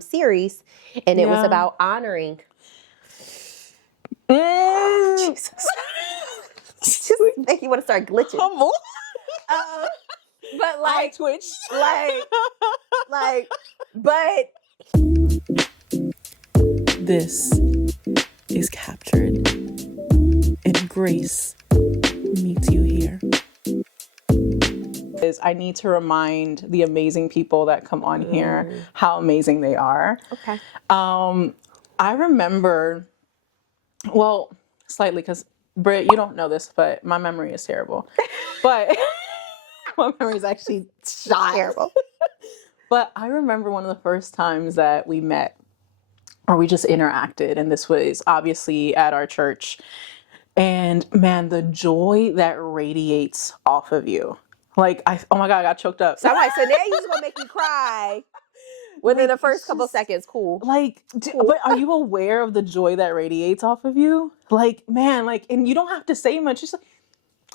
series, and it was about honoring. Jesus. Just make you want to start glitching. Humble. But I like, twitched. but This is captured, and grace meets you here. I need to remind the amazing people that come on here how amazing they are. okay. I remember, well, slightly, because Britt, you don't know this, but my memory is terrible. But my memory is actually shot. Terrible. But I remember one of the first times that we met, or we just interacted, and this was obviously at our church. And man, the joy that radiates off of you. Like, oh my God, I got choked up. So I'm like, so now you're just gonna make me cry within the first couple seconds. Cool. Like, but are you aware of the joy that radiates off of you? Like, man, like, and you don't have to say much. Just like,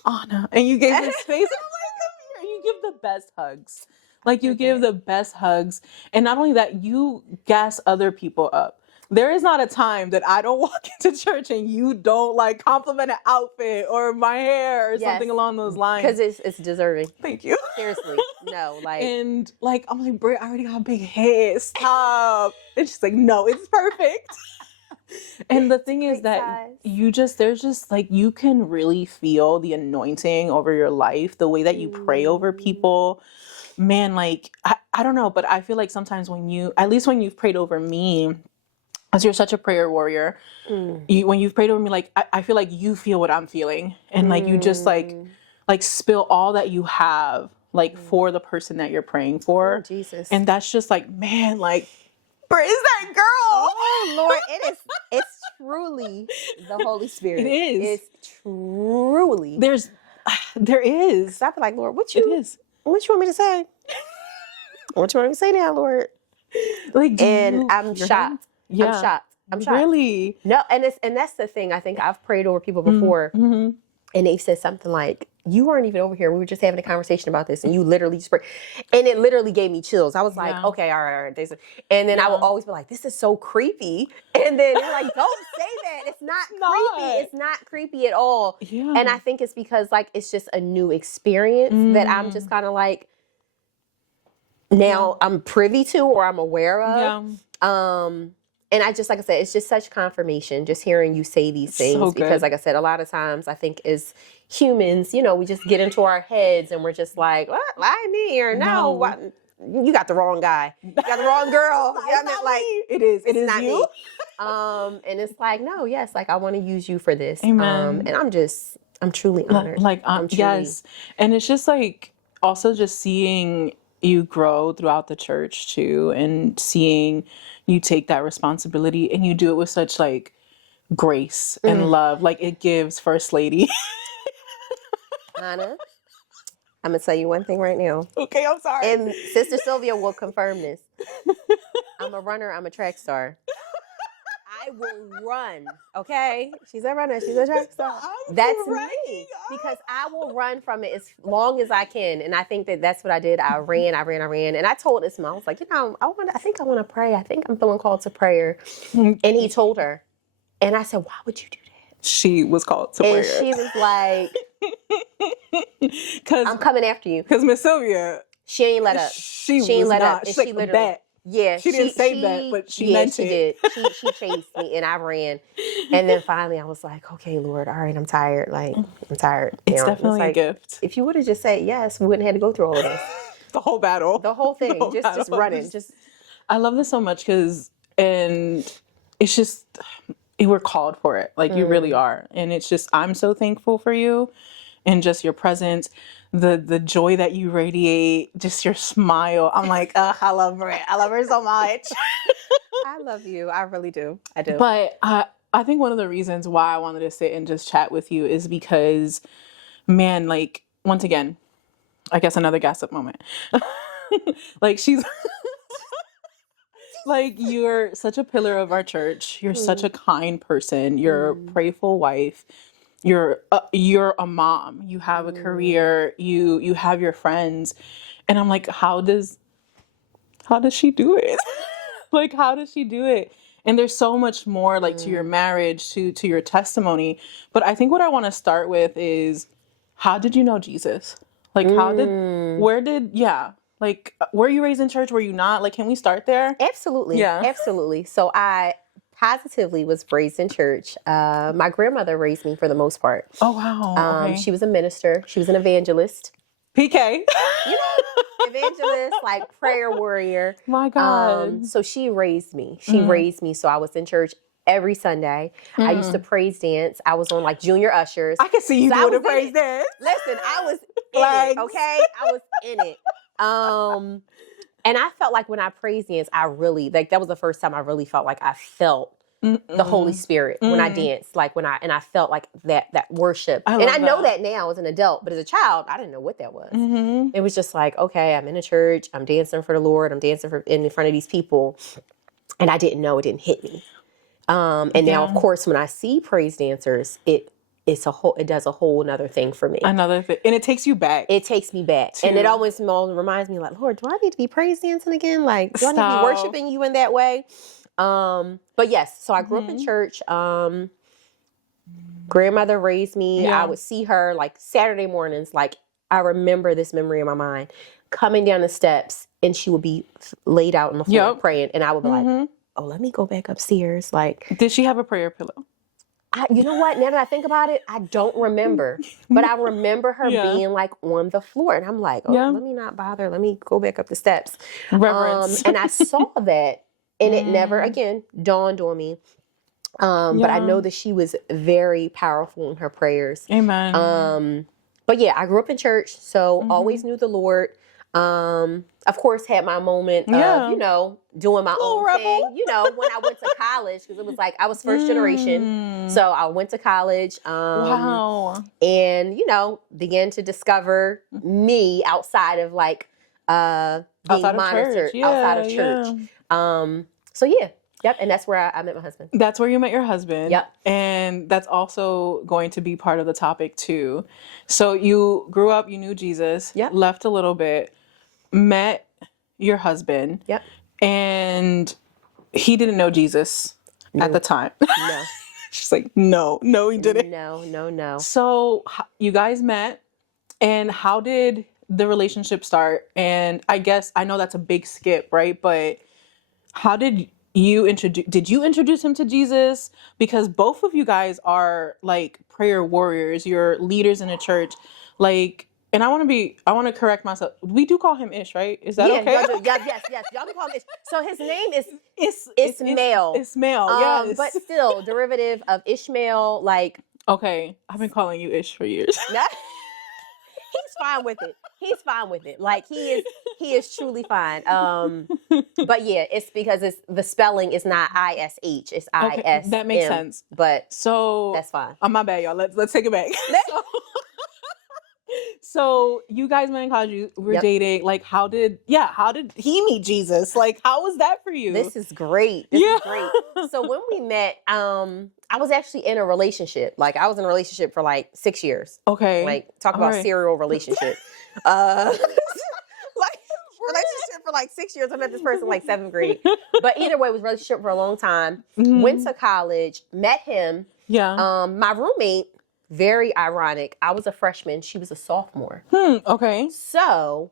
oh no. And you gave him space. And I'm like, come here. You give the best hugs. Like, you give the best hugs. And not only that, you gas other people up. There is not a time that I don't walk into church and you don't like compliment an outfit or my hair or something along those lines. Because it's deserving. Thank you. Seriously. No, like. And like, I'm like, Britt, I already got a big head. Stop. And she's like, no, it's perfect. And the thing is that there's just like, you can really feel the anointing over your life, the way that you pray over people. Man, like, I don't know, but I feel like sometimes when you've prayed over me, as you're such a prayer warrior, when you've prayed over me, like, I feel like you feel what I'm feeling. And like, you just like spill all that you have, like for the person that you're praying for. Oh, Jesus. And that's just like, man, like, Britt is that girl. Oh Lord, it's truly the Holy Spirit. It is. It's truly. There is. I feel like, Lord, what It you is. want me to say? What you want me to say now, Lord? Like, I'm shocked. Yeah. I'm shocked. I'm shocked. Really? No, and that's the thing. I think I've prayed over people before, and they've said something like, "You weren't even over here. We were just having a conversation about this, and you literally just prayed," and it literally gave me chills. I was like, "Okay, all right." And then I will always be like, "This is so creepy," and then they're like, "Don't say that. It's not creepy. It's not creepy at all." Yeah. And I think it's because like it's just a new experience that I'm just kind of like now I'm privy to or I'm aware of. Yeah. And I just, like I said, it's just such confirmation just hearing you say these things because, like I said, a lot of times I think as humans, we just get into our heads and we're just like, what? Why me? Or no, what? You got the wrong guy. You got the wrong girl. Like it is. It is not you. Me. And it's like, no, yes, like I want to use you for this. Amen. And I'm truly honored. Yes. And it's just like also just seeing you grow throughout the church too, and seeing you take that responsibility and you do it with such like grace and love. Like it gives First Lady. Anna, I'm going to tell you one thing right now. Okay, I'm sorry. And Sister Sylvia will confirm this. I'm a runner. I'm a track star. I will run, okay? She's a runner. She's a track star. That's me. Because I will run from it as long as I can. And I think that's what I did. I ran. And I told Ismail, I was like, I think I want to pray. I think I'm feeling called to prayer. And he told her. And I said, why would you do that? She was called to prayer. And she was like, I'm coming after you. Because Miss Sylvia. She ain't let up. She ain't let up. She's like, bet. Yeah, she didn't say that, but she meant it. Did. She chased me, and I ran. And then finally, I was like, "Okay, Lord, all right, I'm tired. Like, I'm tired." It's definitely a gift. If you would have just said yes, we wouldn't have to go through all of this. The whole battle, the whole thing, just running. I love this so much and it's just we're called for it. Like you really are, and it's just I'm so thankful for you, and just your presence. The joy that you radiate, just your smile. I'm like, I love her. I love her so much. I love you. I really do. I do. But I think one of the reasons why I wanted to sit and just chat with you is because, man, like, once again, I guess another gossip moment. Like, she's... Like, you're such a pillar of our church. You're such a kind person. You're a prayerful wife. You're a mom. You have a career. You have your friends, and I'm like, how does she do it? Like, how does she do it? And there's so much more, like, to your marriage, to your testimony. But I think what I want to start with is, how did you know Jesus? Like, were you raised in church? Were you not? Like, can we start there? Absolutely. Yeah. Absolutely. So I positively was raised in church. My grandmother raised me for the most part. Oh, wow. Okay. She was a minister. She was an evangelist. PK. Evangelist, like prayer warrior. My God. So she raised me. So I was in church every Sunday. I used to praise dance. I was on like junior ushers. I can see you doing a praise dance. Listen, I was in it, okay? I was in it. And I felt like when I praise dance, I really, like, that was the first time I really felt like I felt the Holy Spirit when I danced, like and I felt like that worship. I know that now as an adult, but as a child, I didn't know what that was. It was just like, okay, I'm in a church, I'm dancing for the Lord, I'm dancing in front of these people, and I didn't know, it didn't hit me. And now, of course, when I see praise dancers, it does a whole another thing for me. Another thing, and it takes you back. It takes me back, and it always reminds me, like, Lord, do I need to be praise dancing again? Like, do I need to be worshiping you in that way? But yes, so I grew up in church. Grandmother raised me. Yeah. I would see her like Saturday mornings. Like, I remember this memory in my mind, coming down the steps, and she would be laid out on the floor praying, and I would be like, oh, let me go back upstairs. Like, did she have a prayer pillow? You know what? Now that I think about it, I don't remember. But I remember her being like on the floor. And I'm like, let me not bother. Let me go back up the steps. Reverence. And I saw that. And it never, again, dawned on me. But I know that she was very powerful in her prayers. Amen. But yeah, I grew up in church. So always knew the Lord. Of course, had my moment of, doing my own thing, when I went to college, because it was like, I was first generation. So I went to college, and, began to discover me outside of like, being monitored outside of church. So yeah. Yep. And that's where I met my husband. That's where you met your husband. Yep. And that's also going to be part of the topic too. So you grew up, you knew Jesus, left a little bit, met your husband. Yep. And he didn't know Jesus at the time. No. She's like, no, he didn't. No. So you guys met, and how did the relationship start? And I know that's a big skip, right? But how did you introduce him to Jesus? Because both of you guys are like prayer warriors. You're leaders in a church. Like, and I want to correct myself. We do call him Ish, right? Is that okay? Yes. Y'all can call him Ish. So his name is Ismail. Ismail, yes. But still, derivative of Ishmael, like. Okay, I've been calling you Ish for years. He's fine with it. Like, he is truly fine. But yeah, it's because the spelling is not ISH, it's IS. That makes sense. But so that's fine. My bad, y'all. Let's take it back. So you guys met in college, you were dating. Like, how did he meet Jesus? Like, how was that for you? This is great. This is great. So when we met, I was actually in a relationship. Like, I was in a relationship for like 6 years. Okay. Like, talk about serial relationship. Like, relationship for like 6 years. I met this person like 7th grade. But either way, it was a relationship for a long time. Went to college, met him. Yeah. My roommate, very ironic. I was a freshman. She was a sophomore. Okay. So,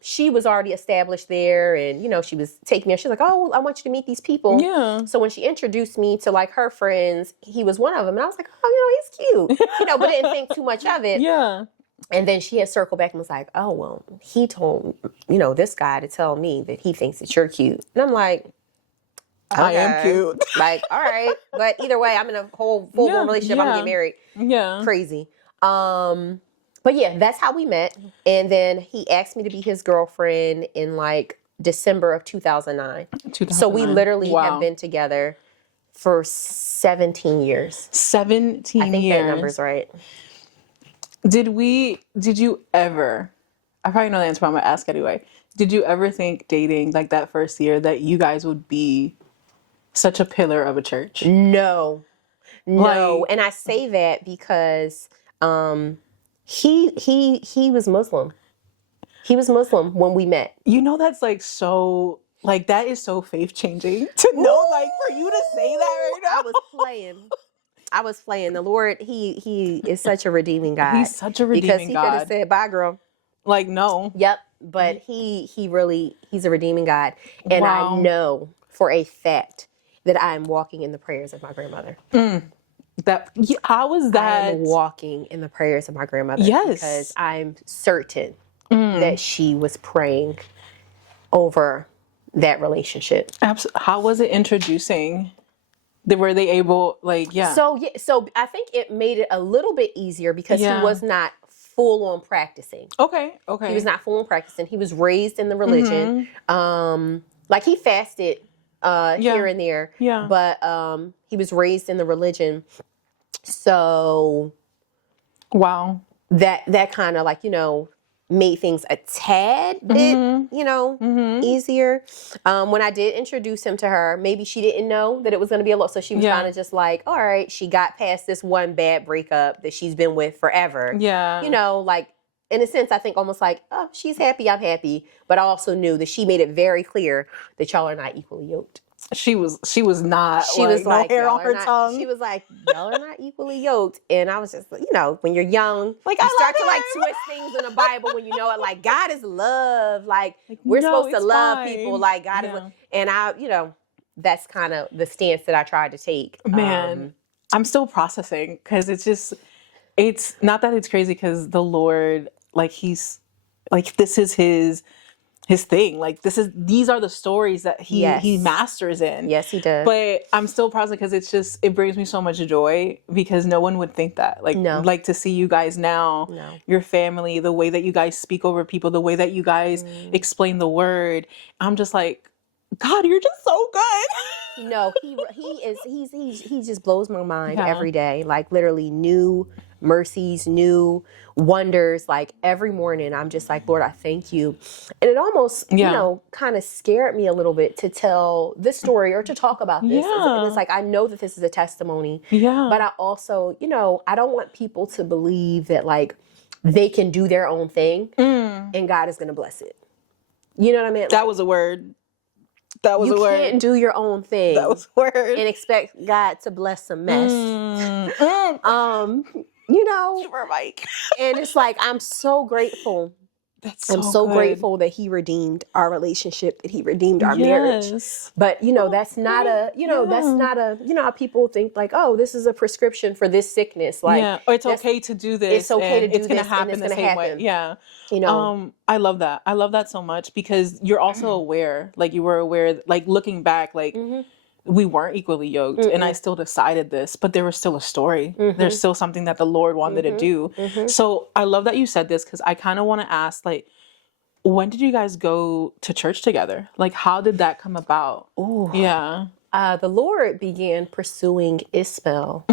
she was already established there, and, she was taking me, and she's like, oh, I want you to meet these people. Yeah. So when she introduced me to like her friends, he was one of them. And I was like, oh, he's cute, but didn't think too much of it. Yeah. And then she had circled back and was like, oh, well, he told, this guy to tell me that he thinks that you're cute. And I'm like, okay. I am cute. Like, all right. But either way, I'm in a whole full-blown relationship. I'm going to get married. Yeah. Crazy. But yeah, that's how we met. And then he asked me to be his girlfriend in like December of 2009. So we literally have been together for 17 years. 17 years. I think that number's right. Did you ever, I probably know the answer, but I'm going to ask anyway. Did you ever think dating like that first year that you guys would be such a pillar of a church? No. And I say that because he was Muslim. He was Muslim when we met. That's like so Like, that is so faith changing to know, like, for you to say that right now. I was playing. The Lord, he is such a redeeming God. He's such a redeeming God. Because he could have said, bye, girl. Like, no. Yep. But he's a redeeming God. And I know for a fact that I'm walking in the prayers of my grandmother. How was that? I'm walking in the prayers of my grandmother. Yes. Because I'm certain that she was praying over that relationship. How was it introducing? Were they able, like, yeah. So I think it made it a little bit easier because he was not full on practicing. Okay. He was not full on practicing. He was raised in the religion. Like, he fasted here and there. Yeah. But he was raised in the religion. So wow. That kind of, like, made things a tad bit, easier. When I did introduce him to her, maybe she didn't know that it was going to be a lot. So she was kind of just like, all right, she got past this one bad breakup that she's been with forever. Yeah. Like, in a sense, I think almost like, oh, she's happy, I'm happy. But I also knew that she made it very clear that y'all are not equally yoked. She was not. She was like, no hair on her tongue. She was like, y'all are not equally yoked. And I was just, when you're young, like, you start to, like, twist things in the Bible when you know it. Like, God is love. Like we're supposed to love people. Like, God is love. And that's kind of the stance that I tried to take. Man, I'm still processing because it's not that it's crazy because the Lord, like, he's like, this is his thing. Like, these are the stories that he masters in. Yes, he does. But I'm still processing because it brings me so much joy because no one would think that. Like, like, to see you guys now, your family, the way that you guys speak over people, the way that you guys explain the word. I'm just like, God, you're just so good. No, he just blows my mind every day. Like, literally new mercies, new wonders. Like, every morning I'm just like, Lord, I thank you. And it almost, kind of scared me a little bit to tell this story or to talk about this. And it's like, I know that this is a testimony. Yeah. But I also, I don't want people to believe that, like, they can do their own thing and God is going to bless it. You know what I mean? That was a word. That was a word. You can't do your own thing. That was a word. And expect God to bless a mess. Super Mike. And it's like, I'm so grateful. I'm so grateful that he redeemed our relationship, that he redeemed our marriage. But, that's not how people think, like, oh, this is a prescription for this sickness. Like, or it's okay to do this. It's okay to do it's this. It's going to happen the same way. Yeah. I love that. I love that so much because you're also aware, like, you were aware, like, looking back, like, we weren't equally yoked and I still decided this, but there was still a story. There's still something that the Lord wanted to do. So I love that you said this because I kind of want to ask, like, when did you guys go to church together? Like, how did that come about? Ooh. Yeah. The Lord began pursuing Ismael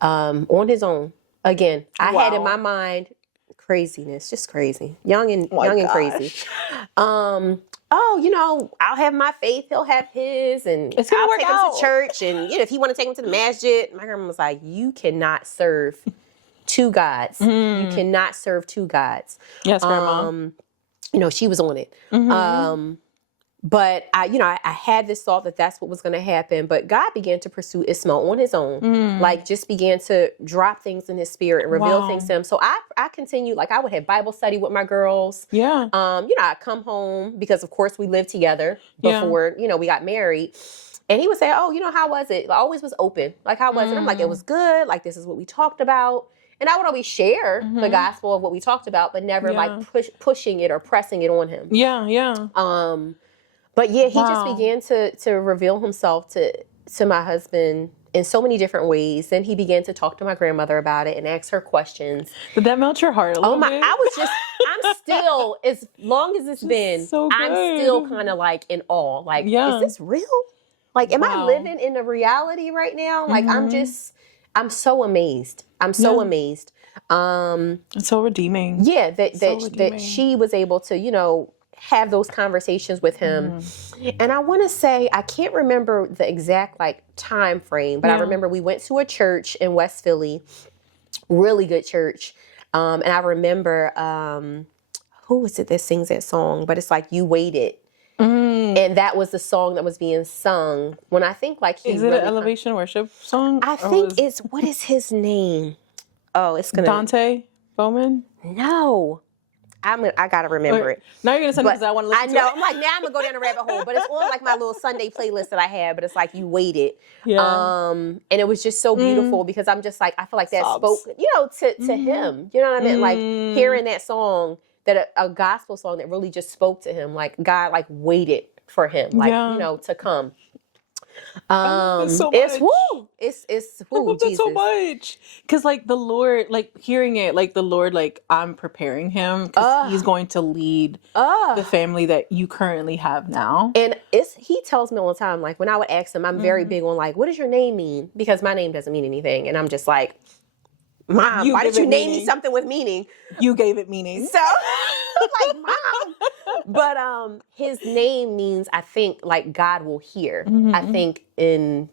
on his own. Again, I had in my mind craziness, just crazy, young and crazy. I'll have my faith, he'll have his, and I'll take him to church. And if he want to take him to the masjid, my grandma was like, you cannot serve two gods. You cannot serve two gods. Yes, grandma. She was on it. But I had this thought that that's what was going to happen. But God began to pursue Ismael on his own. Like, just began to drop things in his spirit and reveal things to him. So I continued, like, I would have Bible study with my girls. Yeah. I'd come home because, of course, we lived together before, we got married. And he would say, oh, how was it? I always was open. Like, how was it? I'm like, it was good. Like, this is what we talked about. And I would always share the gospel of what we talked about, but never like pushing it or pressing it on him. Yeah, yeah. But yeah, he just began to reveal himself to my husband in so many different ways. Then he began to talk to my grandmother about it and ask her questions. Did that melt your heart a little bit? I'm still, as long as it's been, so I'm still kind of like in awe. Like, is this real? Like, am I living in a reality right now? Like, I'm so amazed. I'm so amazed. It's so redeeming. Yeah, that she was able to, have those conversations with him. And I want to say, I can't remember the exact time frame, but I remember we went to a church in West Philly, really good church. And I remember, who was it that sings that song? But it's like, you waited And that was the song that was being sung when I think like he Is it an elevation worship song? I think it's, what is his name? Oh, it's gonna Dante Bowman? No. I gotta remember it. Now you're gonna send it because I want to listen to it. I know. I'm like, now I'm gonna go down a rabbit hole. But it's on like my little Sunday playlist that I have. But it's like you waited. Yeah. And it was just so beautiful because I'm just like, I feel like that spoke, to him. You know what I mean? Like hearing that song, that a gospel song that really just spoke to him. Like God like waited for him, like to come. So it's woo. It's woo. I love that so much because like the Lord, like hearing it, like the Lord, like I'm preparing him because he's going to lead the family that you currently have now. And he tells me all the time, like when I would ask him, I'm very big on like, what does your name mean? Because my name doesn't mean anything, and I'm just like, Mom, why did you name me something with meaning? You gave it meaning. So I'm like, Mom. But his name means, I think, like God will hear. I think in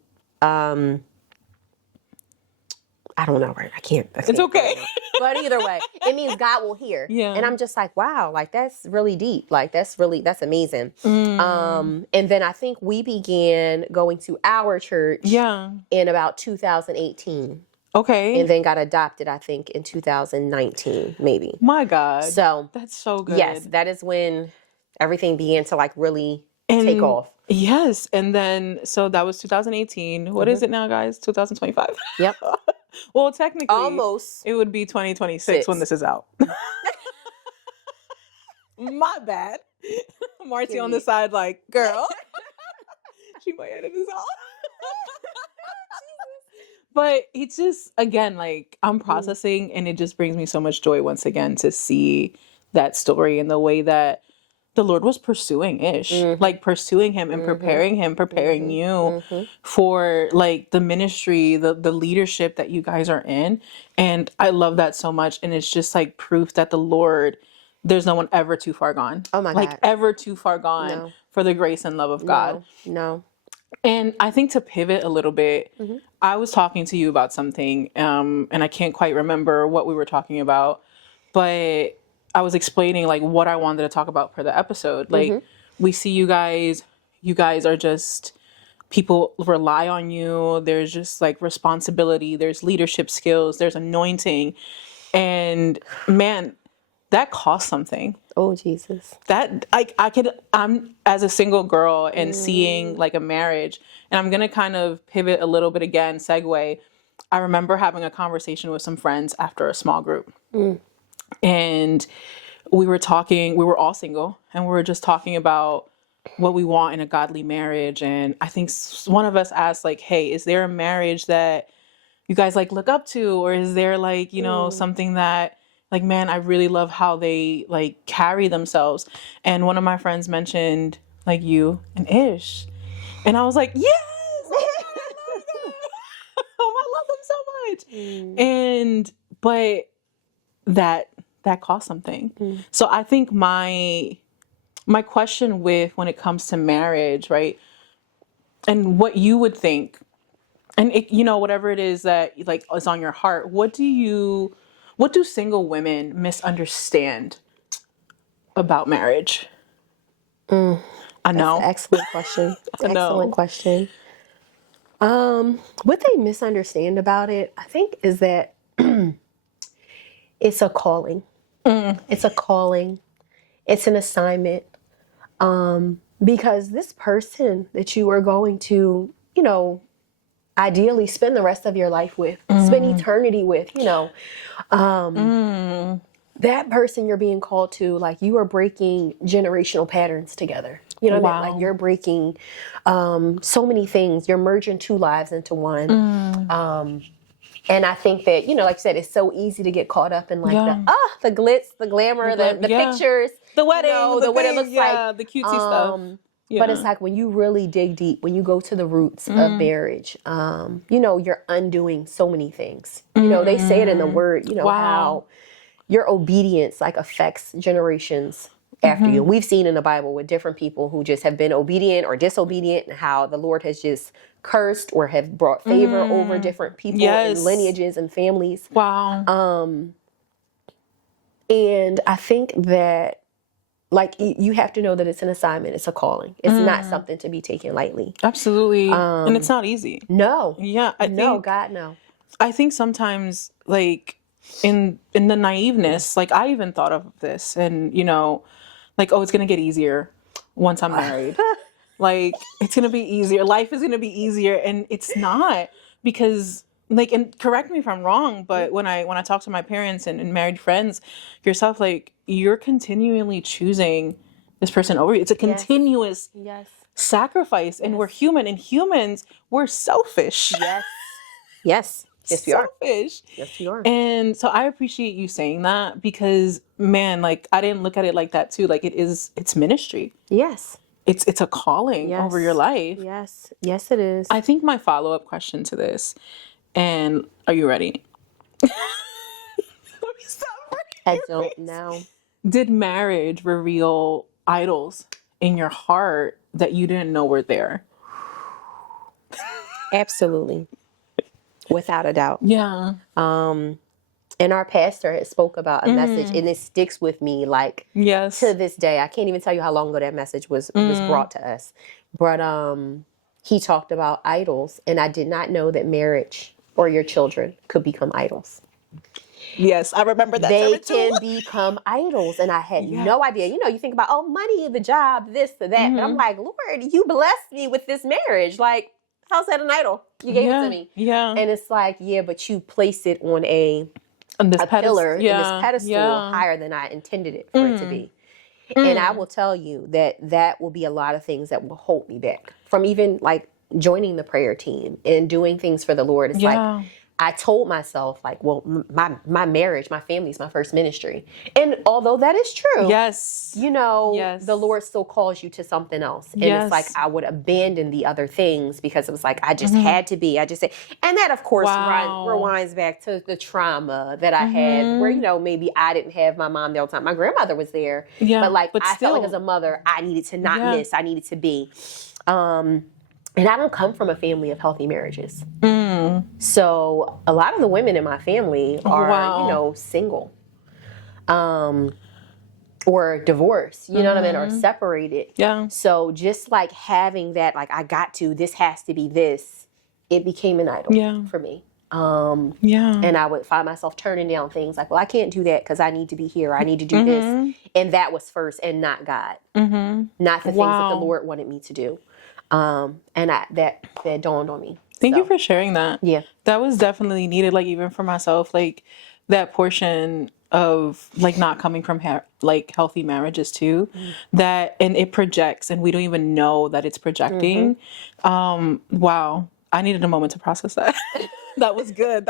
I don't know, right? I can't. It's okay. But either way, it means God will hear. Yeah. And I'm just like, wow, like that's really deep. Like that's amazing. And then I think we began going to our church in about 2018. Okay. And then got adopted, I think, in 2019, maybe. My God. So that's so good. Yes, that is when everything began to like really take off. Yes. And then, so that was 2018. What is it now, guys? 2025. Yep. Well, technically, almost. It would be 2026 when this is out. My bad. Marty on the side, like, girl. She might edit this out. But it's just, again, like, I'm processing, and it just brings me so much joy once again to see that story and the way that the Lord was pursuing Ish, like pursuing him and preparing you for like the ministry, the leadership that you guys are in. And I love that so much. And it's just like proof that the Lord, there's no one ever too far gone. Oh my God. Like ever too far gone for the grace and love of God. No. And I think to pivot a little bit, I was talking to you about something, and I can't quite remember what we were talking about, but I was explaining like what I wanted to talk about for the episode. Like we see you guys are just, people rely on you. There's just like responsibility, there's leadership skills, there's anointing. And man, that costs something. Oh, Jesus. That I'm as a single girl and seeing like a marriage, and I'm going to kind of pivot a little bit again, segue. I remember having a conversation with some friends after a small group. And we were all single, and we were just talking about what we want in a godly marriage. And I think one of us asked like, hey, is there a marriage that you guys like look up to? Or is there like, something that like, man, I really love how they like carry themselves. And one of my friends mentioned like you and Ish. And I was like, yes! I love them so much. And, but that costs something. So I think my question when it comes to marriage, right? And what you would think, and it, whatever it is that like is on your heart, what do single women misunderstand about marriage? I know. That's an excellent question. Excellent question. What they misunderstand about it, I think, is that it's a calling. It's a calling. It's an assignment. Because this person that you are going to, ideally spend the rest of your life with, spend eternity with, that person you're being called to, like you are breaking generational patterns together. You know what I mean? Like you're breaking so many things. You're merging two lives into one. And I think that, like you said, it's so easy to get caught up in like the glitz, the glamour, the pictures. The wedding, what it looks like. The cutesy stuff. But it's like when you really dig deep, when you go to the roots of marriage, you're undoing so many things. They say it in the word, how your obedience like affects generations after you. We've seen in the Bible with different people who just have been obedient or disobedient, and how the Lord has just cursed or have brought favor over different people and lineages and families. Wow. And I think that like you have to know that it's an assignment. It's a calling. It's not something to be taken lightly. Absolutely. And it's not easy. No. Yeah. God, no. I think sometimes, like, in the naiveness, like, I even thought of this and, you know, like, oh, it's going to get easier once I'm married. Like, it's going to be easier. Life is going to be easier. And it's not, because, like, and correct me if I'm wrong, but when I talk to my parents and married friends, yourself, like, you're continually choosing this person over you. It's a continuous sacrifice. And we're human, and humans, we're selfish. Yes. Yes, we are. Selfish. Yes, we are. And so I appreciate you saying that, because, man, like, I didn't look at it like that too. Like, it's ministry. Yes. It's a calling over your life. Yes. Yes, it is. I think my follow-up question to this, and are you ready? Let me stop I don't know. Did marriage reveal idols in your heart that you didn't know were there? Absolutely. Without a doubt. Yeah. And our pastor had spoke about a message, and it sticks with me, like, to this day. I can't even tell you how long ago that message was brought to us. But he talked about idols, and I did not know that marriage or your children could become idols. Yes, I remember that. They can become idols, and I had no idea. You know, you think about, oh, money, the job, this, the that. But I'm like, Lord, you blessed me with this marriage. Like, how's that an idol? You gave it to me. Yeah. And it's like, but you place it on a pillar, in this pedestal higher than I intended it for it to be. And I will tell you that will be a lot of things that will hold me back from even, like, joining the prayer team and doing things for the Lord. It's like, I told myself, like, well, my marriage, my family is my first ministry. And although that is true, you know, the Lord still calls you to something else. And it's like, I would abandon the other things because it was like, I just had to be. I just said, and that, of course, rewinds back to the trauma that I had where, you know, maybe I didn't have my mom there all the time. My grandmother was there. But, like, I felt like as a mother, I needed to not miss. I needed to be. And I don't come from a family of healthy marriages. So a lot of the women in my family are, you know, single. Or divorced, you know what I mean? Or separated. So just like having that, like, this has to be this, it became an idol for me. And I would find myself turning down things like, well, I can't do that because I need to be here. I need to do this. And that was first, and not God. Not the things that the Lord wanted me to do. And that dawned on me. Thank you for sharing that. Yeah. That was definitely needed, like, even for myself, like, that portion of, like, not coming from like healthy marriages too, that, and it projects and we don't even know that it's projecting. Wow. I needed a moment to process that. That was good.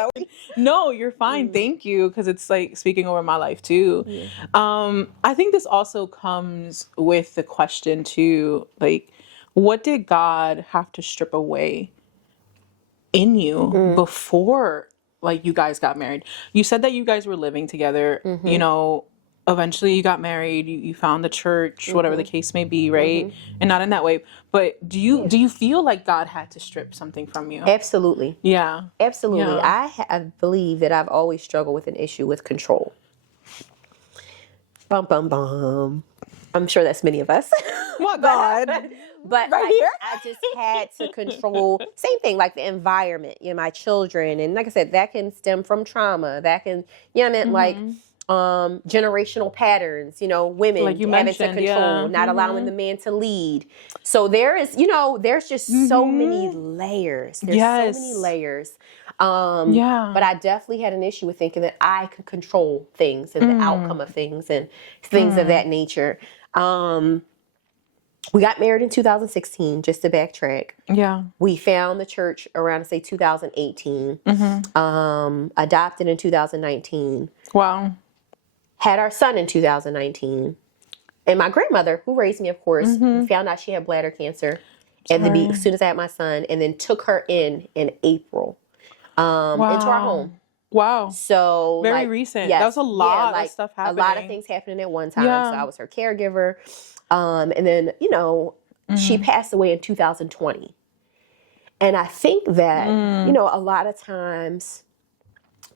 No, you're fine. Thank you. Cause it's, like, speaking over my life too. I think this also comes with the question too, like, what did God have to strip away in you before, like, you guys got married? You said that you guys were living together, you know, eventually you got married, you found the church, whatever the case may be, right? And not in that way, but do you feel like God had to strip something from you? Absolutely. Yeah. Absolutely. Yeah. I believe that I've always struggled with an issue with control. Bum, bum, bum. I'm sure that's many of us. My God. But right here? I just had to control, same thing, like the environment, you know, my children. And like I said, that can stem from trauma. That can, you know what I mean? Like generational patterns, you know, women like you having to control, not allowing the man to lead. So there is, you know, there's just so many layers. There's so many layers. But I definitely had an issue with thinking that I could control things and the outcome of things and things of that nature. We got married in 2016, just to backtrack. Yeah. We found the church around, say, 2018. Adopted in 2019. Wow. Had our son in 2019. And my grandmother, who raised me, of course, found out she had bladder cancer as soon as I had my son, and then took her in April into our home. Wow. So very recent. Yes, that was a lot of stuff happening. A lot of things happening at one time. Yeah. So I was her caregiver. And then, you know, she passed away in 2020. And I think that, you know, a lot of times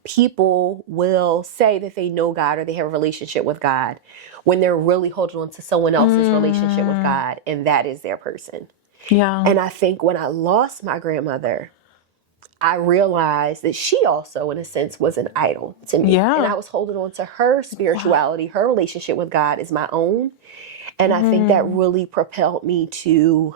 people will say that they know God or they have a relationship with God when they're really holding on to someone else's relationship with God, and that is their person. Yeah. And I think when I lost my grandmother, I realized that she also, in a sense, was an idol to me. Yeah. And I was holding on to her spirituality, her relationship with God as my own. And I think that really propelled me to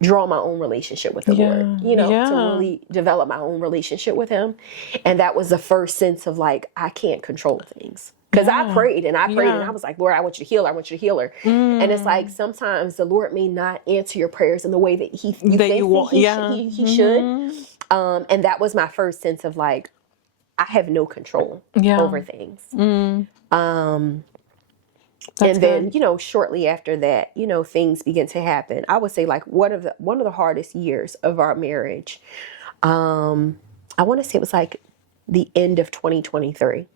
draw my own relationship with the Lord, you know, to really develop my own relationship with him. And that was the first sense of like, I can't control things. Because I prayed and I was like, Lord, I want you to heal her. I want you to heal her. And it's like, sometimes the Lord may not answer your prayers in the way that he should. And that was my first sense of like, I have no control over things. And then, you know, shortly after that, you know, things begin to happen. I would say like one of the hardest years of our marriage. I want to say it was like the end of 2023.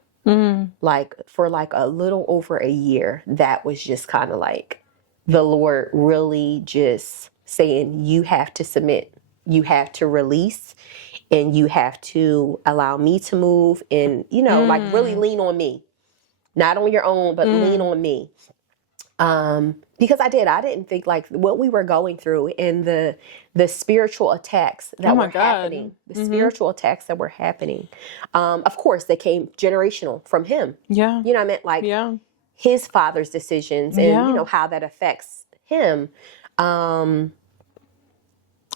Like for like a little over a year, that was just kind of like the Lord really just saying, you have to submit, you have to release, and you have to allow me to move and, you know, like really lean on me. Not on your own, but lean on me. Because I didn't think like what we were going through and the spiritual attacks that were happening, spiritual attacks that were happening. Of course, they came generational from him. Yeah. You know what I meant? Like his father's decisions and, you know, how that affects him. And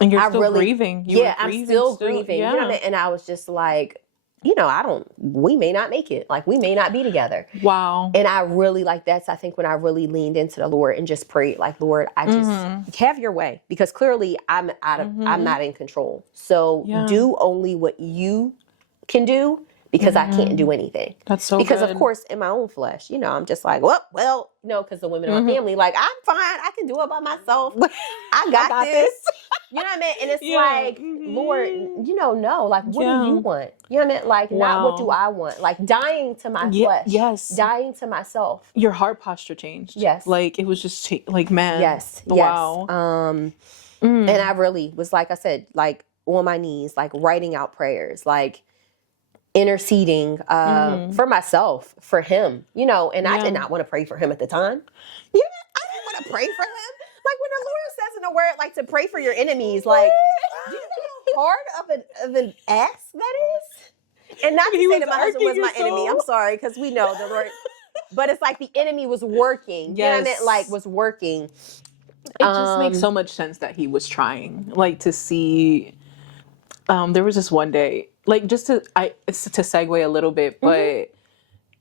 you're still grieving. I'm still grieving. You know what I mean? And I was just like, you know, we may not make it. Like, we may not be together. Wow. And I really, like, that's, I think, when I really leaned into the Lord and just prayed, like, Lord, I just have your way. Because clearly I'm not in control. So do only what you can do, because I can't do anything. That's so Because, good. of course, in my own flesh, you know, I'm just like, well, you know, because the women in my family, like, I'm fine. I can do it by myself. I got this. You know what I mean? And it's like, Lord, you know, no, like, what do you want? You know what I mean? Like, not what do I want? Like, dying to my flesh. Yes. Dying to myself. Your heart posture changed. Yes. Like, it was just, like, man. Yes. Wow. And I really was, like I said, like, on my knees, like, writing out prayers, like, interceding for myself, for him, you know, and I did not want to pray for him at the time. Yeah, I didn't want to pray for him. Like, when the Lord says in the word, like, to pray for your enemies, like, do you know how hard of an ask that is? And not to say that my husband was my enemy. I'm sorry, because we know the Lord. But it's like the enemy was working. Yes. You know what I meant? Like, was working. It just makes so much sense that he was trying. Like, to see, there was this one day, like, just to segue a little bit, but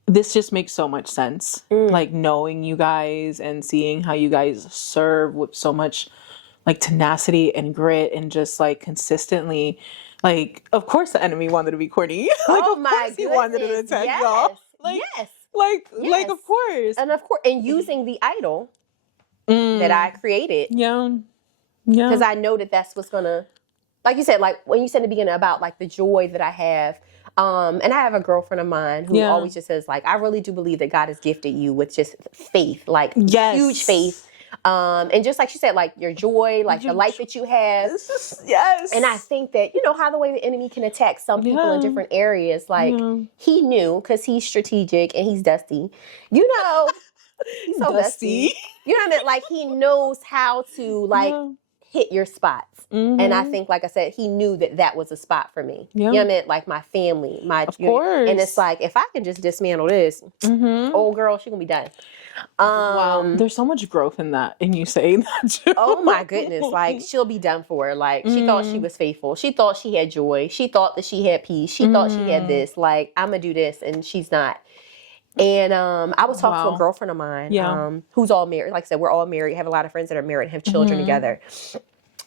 this just makes so much sense. Like, knowing you guys and seeing how you guys serve with so much, like, tenacity and grit and just, like, consistently. Like, of course the enemy wanted to be corny. Like, oh of my course he wanted to attack y'all. Like, like, of course. And of course, and using the idol that I created. Yeah. Because I know that that's what's gonna, like you said, like when you said in the beginning about like the joy that I have. And I have a girlfriend of mine who always just says, like, I really do believe that God has gifted you with just faith, like huge faith. And just like she said, like your joy, like the light that you have. Yes. And I think that, you know, how the way the enemy can attack some people in different areas, like he knew, because he's strategic and he's dusty, you know, he's so dusty. You know what I mean? Like, he knows how to, like, hit your spots. And I think, like I said, he knew that that was a spot for me. You know what I mean? Like, my family, of course. And it's like, if I can just dismantle this, old girl, she gonna be done. Wow. There's so much growth in that, and you saying that too. Oh my goodness. Like, she'll be done for. Like, she thought she was faithful. She thought she had joy. She thought that she had peace. She thought she had this. Like, I'm gonna do this, and she's not. And I was talking to a girlfriend of mine who's all married. Like I said, we're all married, have a lot of friends that are married and have children together.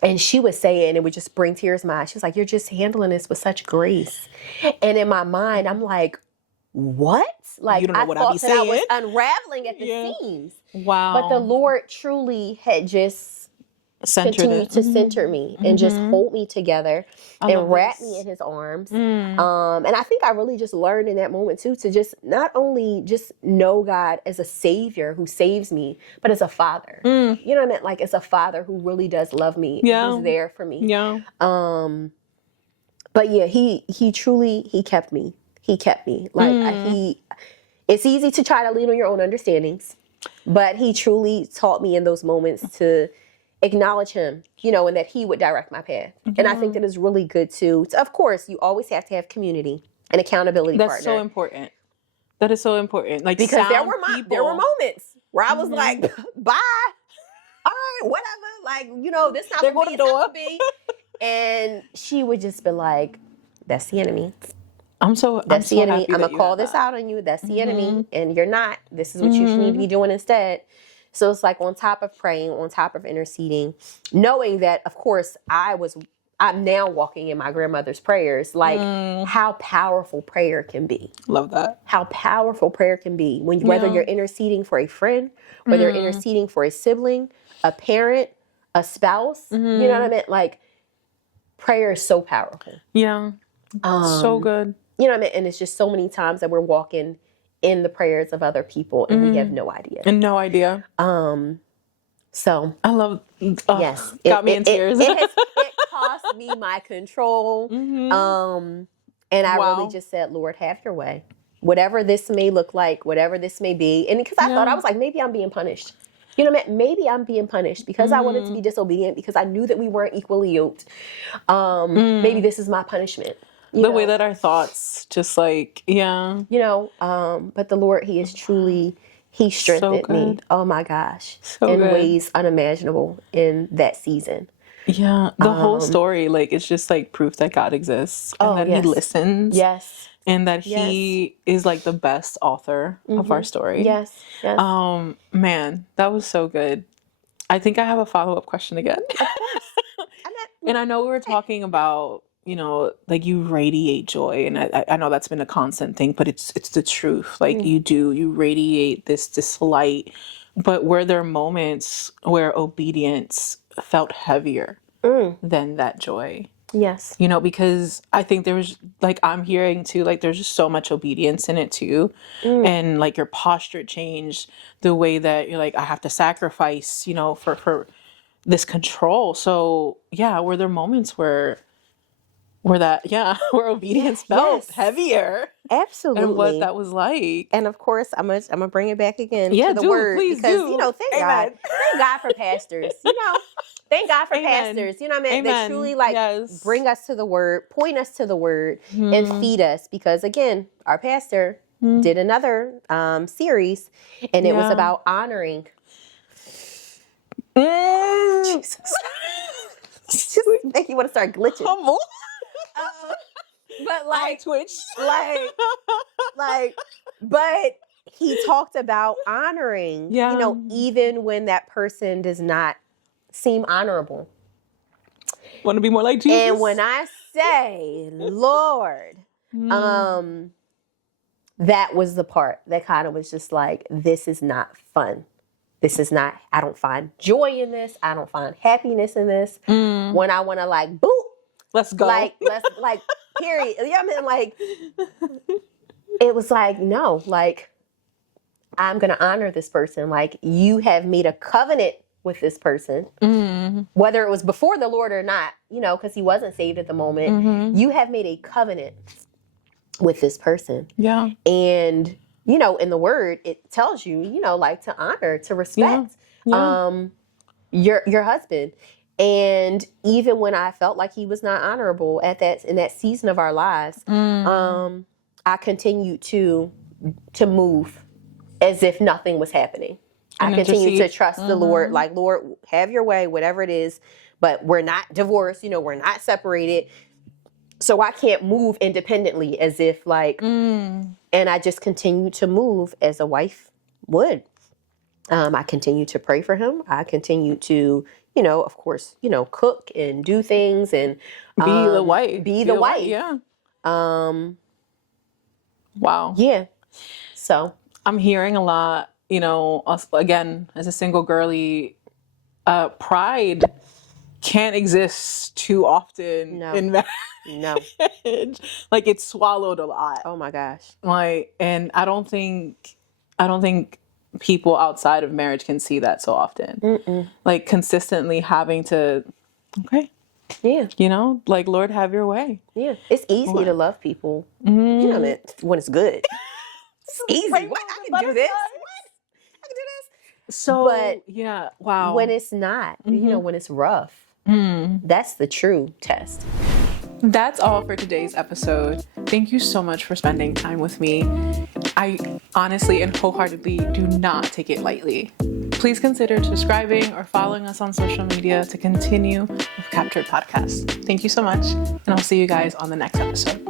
And she was saying, it would just bring tears to my eyes. She was like, you're just handling this with such grace. And in my mind, I'm like, what? Like, you don't know what I be saying. I was unraveling at the seams. Wow. But the Lord truly had just continued to center me and just hold me together and wrap me in his arms. And I think I really just learned in that moment too, to just not only just know God as a savior who saves me, but as a father. You know what I mean? Like, as a father who really does love me and who's there for me. But But yeah, he truly, he kept me. He kept me. Like it's easy to try to lean on your own understandings, but he truly taught me in those moments to acknowledge him, you know, and that he would direct my path. And I think that is really good too. Of course, you always have to have community and accountability partner. That's so important. That is so important. Like, because there were moments where I was like, bye. All right, whatever. Like, you know, this not going to be. And she would just be like, that's the enemy. That's the enemy. I'm going to call this out on you. That's the enemy. And you're not. This is what you need to be doing instead. So it's like on top of praying, on top of interceding, knowing that, of course, I'm now walking in my grandmother's prayers, like how powerful prayer can be. Love that. How powerful prayer can be whether you're interceding for a friend, whether you're interceding for a sibling, a parent, a spouse, you know what I mean? Like, prayer is so powerful. Yeah. So good. You know what I mean? And it's just so many times that we're walking in the prayers of other people and we have no idea. And no idea. So I love, yes. Got me in tears. It cost me my control. And I really just said, Lord, have your way. Whatever this may look like, whatever this may be. And because I thought, I was like, maybe I'm being punished. You know what I mean? Maybe I'm being punished because I wanted to be disobedient, because I knew that we weren't equally yoked. Maybe this is my punishment. The way that our thoughts just like, You know, but the Lord, he is truly, he strengthened me. Oh my gosh. In ways unimaginable in that season. Yeah. The whole story, like, it's just like proof that God exists and that he listens. Yes. And that he is like the best author of our story. Yes. Yes. Man, that was so good. I think I have a follow-up question again. Of course. And I know we were talking about, you know, like, you radiate joy, and I know that's been a constant thing, but it's the truth. Like, you radiate this light. But were there moments where obedience felt heavier than that joy? Yes. You know, because I think there was, like, I'm hearing too, like, there's just so much obedience in it too. And like, your posture changed, the way that you're like, I have to sacrifice, you know, for this control. So yeah, were there moments where obedience felt heavier? Absolutely. And what that was like. And of course, I'm gonna bring it back again to the word, because you know, thank God for pastors. You know, thank God for pastors. You know what I mean? They truly bring us to the word, point us to the word, and feed us. Because again, our pastor did another series, and it was about honoring. Jesus. Just make you want to start glitching. Humble. But like, I twitched. But he talked about honoring, you know, even when that person does not seem honorable. Want to be more like Jesus? And when I say, Lord, that was the part that kind of was just like, this is not fun. This is not, I don't find joy in this. I don't find happiness in this. When I want to like, boop. Let's go. Like, period. You know what I mean? Like, it was like, no, like, I'm going to honor this person. Like, you have made a covenant with this person, whether it was before the Lord or not, you know, because he wasn't saved at the moment. You have made a covenant with this person. Yeah. And, you know, in the word, it tells you, you know, like, to honor, to respect your husband. And even when I felt like he was not honorable in that season of our lives, I continued to move as if nothing was happening. I continued to trust the Lord, like, Lord, have your way, whatever it is. But we're not divorced, you know, we're not separated. So I can't move independently as if like, and I just continued to move as a wife would. I continued to pray for him. I continued to, you know, of course, you know, cook and do things and be the wife. Be the wife. Yeah. Wow. Yeah. So I'm hearing a lot, you know, again, as a single girly, pride can't exist too often in marriage. No. Like, it's swallowed a lot. Oh my gosh. Like, and I don't think people outside of marriage can see that so often. Like, consistently having to, okay, Yeah. You know, like, Lord, have your way. Yeah. It's easy to love people. You know that when it's good. It's easy. What? I can do this. What? I can do this. So, but yeah, wow. When it's not, you know, when it's rough, that's the true test. That's all for today's episode. Thank you so much for spending time with me. I honestly and wholeheartedly do not take it lightly. Please consider subscribing or following us on social media to continue with Captured Podcast. Thank you so much, and I'll see you guys on the next episode.